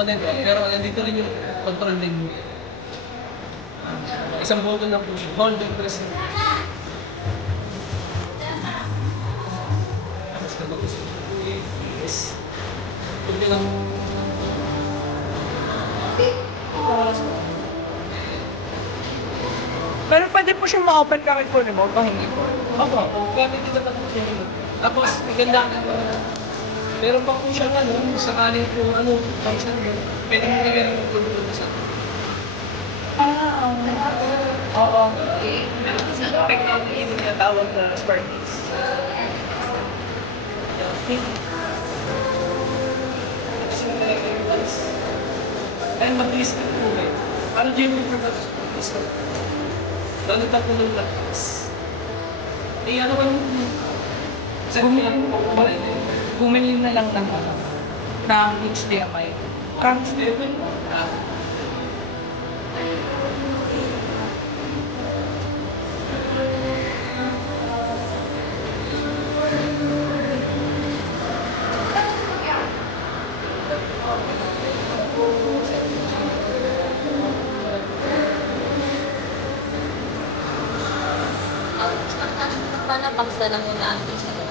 on and off, pero nandito rin yung control menu. Isang button na po siya. Hold and press. Tapos na po siya. Yes. Pwede lang. Pero pwede po siyang ma-open kahit po remote o hindi po. Opo, gamit din naman po siya. Tapos, maganda. Meron pa po siyang sakaling po, function. Pwede mo na ganun magpulunod na sa akin. Oo. Meron po sa technology na tinatawag na Sparkies. Ay, mag-list na po eh. Parang Jimmy Products. Lalo pa po ng lapis. Eh, ano ba nung... Bumili na lang ng HDMI. HDMI? Paano paksa lang yung natin sa